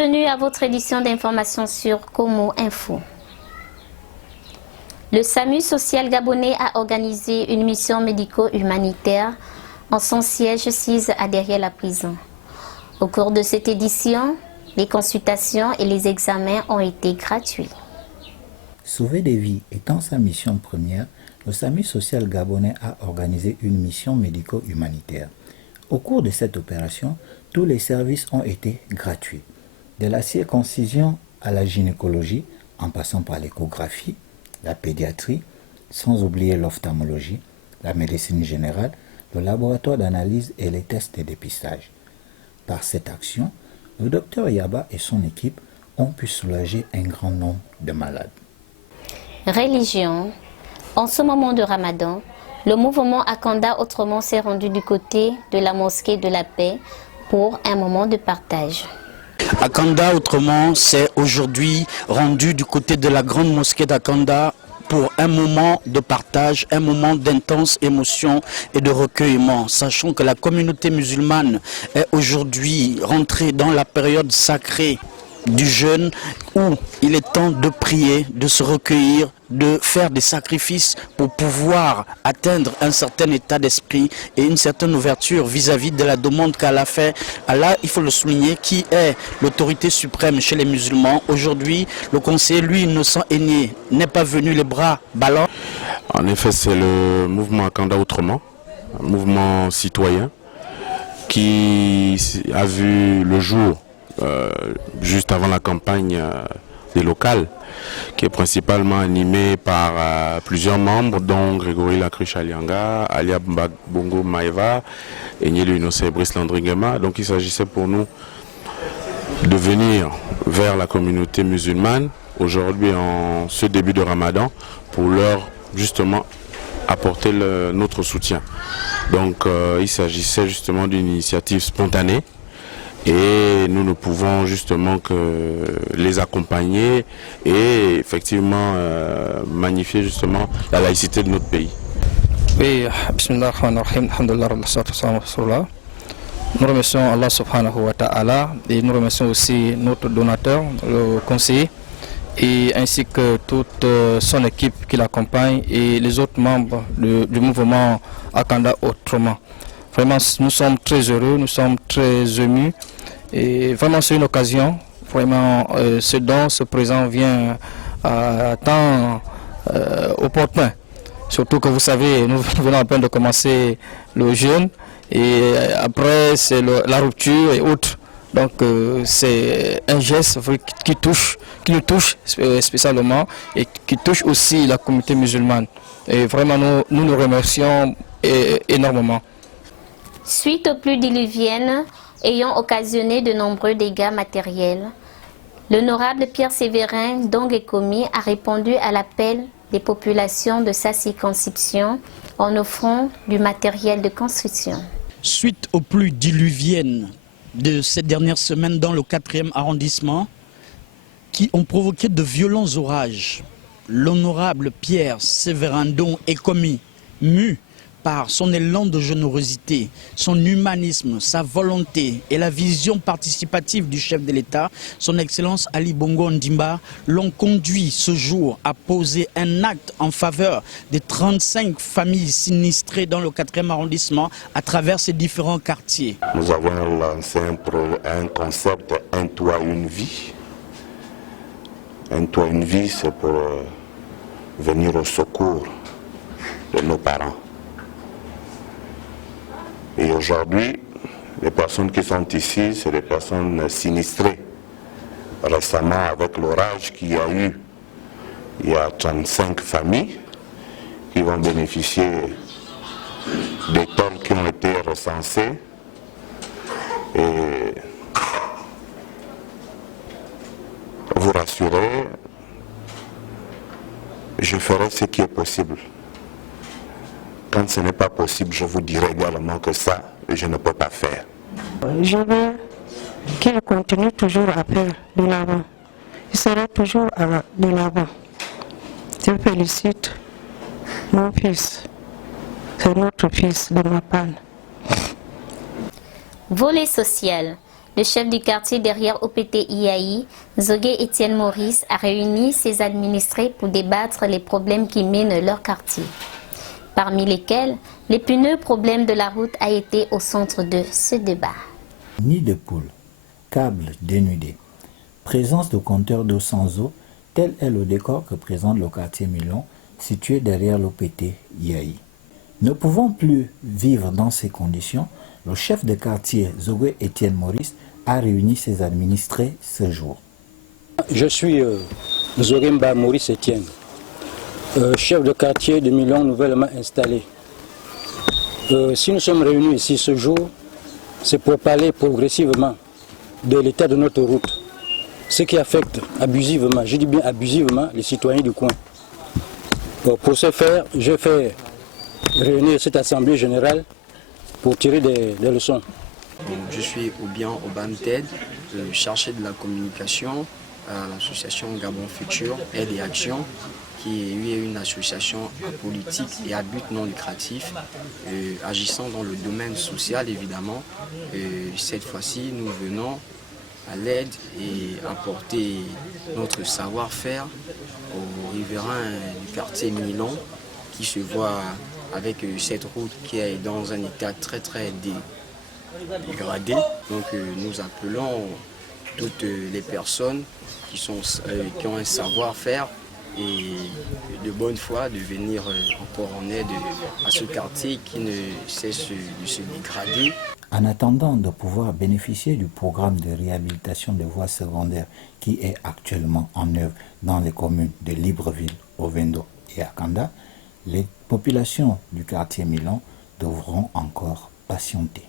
Bienvenue à votre édition d'information sur Como Info. Le SAMU social gabonais a organisé une mission médico-humanitaire en son siège situé à derrière la prison. Au cours de cette édition, les consultations et les examens ont été gratuits. Sauver des vies étant sa mission première, le SAMU social gabonais a organisé une mission médico-humanitaire. Au cours de cette opération, tous les services ont été gratuits. De la circoncision à la gynécologie, en passant par l'échographie, la pédiatrie, sans oublier l'ophtalmologie, la médecine générale, le laboratoire d'analyse et les tests de dépistage. Par cette action, le docteur Yaba et son équipe ont pu soulager un grand nombre de malades. Religion. En ce moment de Ramadan, le mouvement Akanda Autrement s'est rendu du côté de la mosquée de la paix pour un moment de partage. Akanda Autrement s'est aujourd'hui rendu du côté de la grande mosquée d'Akanda pour un moment de partage, un moment d'intense émotion et de recueillement. Sachant que la communauté musulmane est aujourd'hui rentrée dans la période sacrée du jeûne où il est temps de prier, de se recueillir, de faire des sacrifices pour pouvoir atteindre un certain état d'esprit et une certaine ouverture vis-à-vis de la demande qu'Allah fait. Allah, il faut le souligner, qui est l'autorité suprême chez les musulmans. Aujourd'hui, le conseiller, lui, innocent aîné, n'est pas venu les bras ballants. En effet, c'est le mouvement Akanda Autrement, un mouvement citoyen qui a vu le jour juste avant la campagne des locales, qui est principalement animée par plusieurs membres, dont Grégory Lacruche Alianga, Alia Bongo Maeva et Nielu Innocent Brice Landringema. Donc il s'agissait pour nous de venir vers la communauté musulmane aujourd'hui en ce début de Ramadan pour leur justement apporter notre soutien. Donc il s'agissait justement d'une initiative spontanée. Et nous ne pouvons justement que les accompagner et effectivement magnifier justement la laïcité de notre pays. Oui, bismillah ar-Rahman alhamdulillah, nous remercions Allah subhanahu wa ta'ala et nous remercions aussi notre donateur, le conseiller, et ainsi que toute son équipe qui l'accompagne et les autres membres du mouvement Akanda Autrement. Vraiment, nous sommes très heureux, nous sommes très émus et vraiment c'est une occasion. Vraiment, ce don, ce présent vient à temps opportun. Surtout que vous savez, nous venons à peine de commencer le jeûne et après c'est la rupture et autres. Donc c'est un geste qui nous touche spécialement et qui touche aussi la communauté musulmane. Et vraiment, nous nous remercions énormément. Suite aux pluies diluviennes ayant occasionné de nombreux dégâts matériels, l'honorable Pierre Séverin Dongekomi a répondu à l'appel des populations de sa circonscription en offrant du matériel de construction. Suite aux pluies diluviennes de ces dernières semaines dans le 4e arrondissement qui ont provoqué de violents orages, l'honorable Pierre Séverin Dongekomi, mu par son élan de générosité, son humanisme, sa volonté et la vision participative du chef de l'État, son Excellence Ali Bongo Ondimba, l'ont conduit ce jour à poser un acte en faveur des 35 familles sinistrées dans le 4e arrondissement à travers ces différents quartiers. Nous avons lancé un concept « Un toit, une vie ». Un toit, une vie, c'est pour venir au secours de nos parents. Et aujourd'hui, les personnes qui sont ici, c'est des personnes sinistrées. Récemment, avec l'orage qu'il y a eu, il y a 35 familles qui vont bénéficier des tols qui ont été recensés. Et vous rassurer, je ferai ce qui est possible. Quand ce n'est pas possible, je vous dirai également que ça, je ne peux pas faire. Je veux qu'il continue toujours à faire de l'avant. Il sera toujours de l'avant. Je félicite mon fils. C'est notre fils de ma panne. Volet social. le chef du quartier derrière OPT IAI, Zogué Étienne Maurice, a réuni ses administrés pour débattre les problèmes qui minent leur quartier. Parmi lesquels, l'épineux problème de la route a été au centre de ce débat. Nid de poule, câbles dénudés, présence de compteurs d'eau sans eau, tel est le décor que présente le quartier Milon, situé derrière l'OPT IAI. Ne pouvant plus vivre dans ces conditions, le chef de quartier Zogué Étienne Maurice a réuni ses administrés ce jour. Je suis Zoguemba Maurice Étienne, chef de quartier de Milon nouvellement installé. Si nous sommes réunis ici ce jour, c'est pour parler progressivement de l'état de notre route, ce qui affecte abusivement, je dis bien abusivement, les citoyens du coin. Pour ce faire, j'ai fait réunir cette assemblée générale pour tirer des leçons. Je suis Oban Ted, chargé de la communication à l'association Gabon Futur Aide et Action, qui est une association politique et à but non lucratif, agissant dans le domaine social évidemment. Cette fois-ci, nous venons à l'aide et apporter notre savoir-faire aux riverains du quartier Milon qui se voient avec cette route qui est dans un état très dégradé. Donc nous appelons toutes les personnes qui ont un savoir-faire et de bonne foi de venir encore en aide à ce quartier qui ne cesse de se dégrader. En attendant de pouvoir bénéficier du programme de réhabilitation des voies secondaires qui est actuellement en œuvre dans les communes de Libreville, Ovendo et Akanda, les populations du quartier Milon devront encore patienter.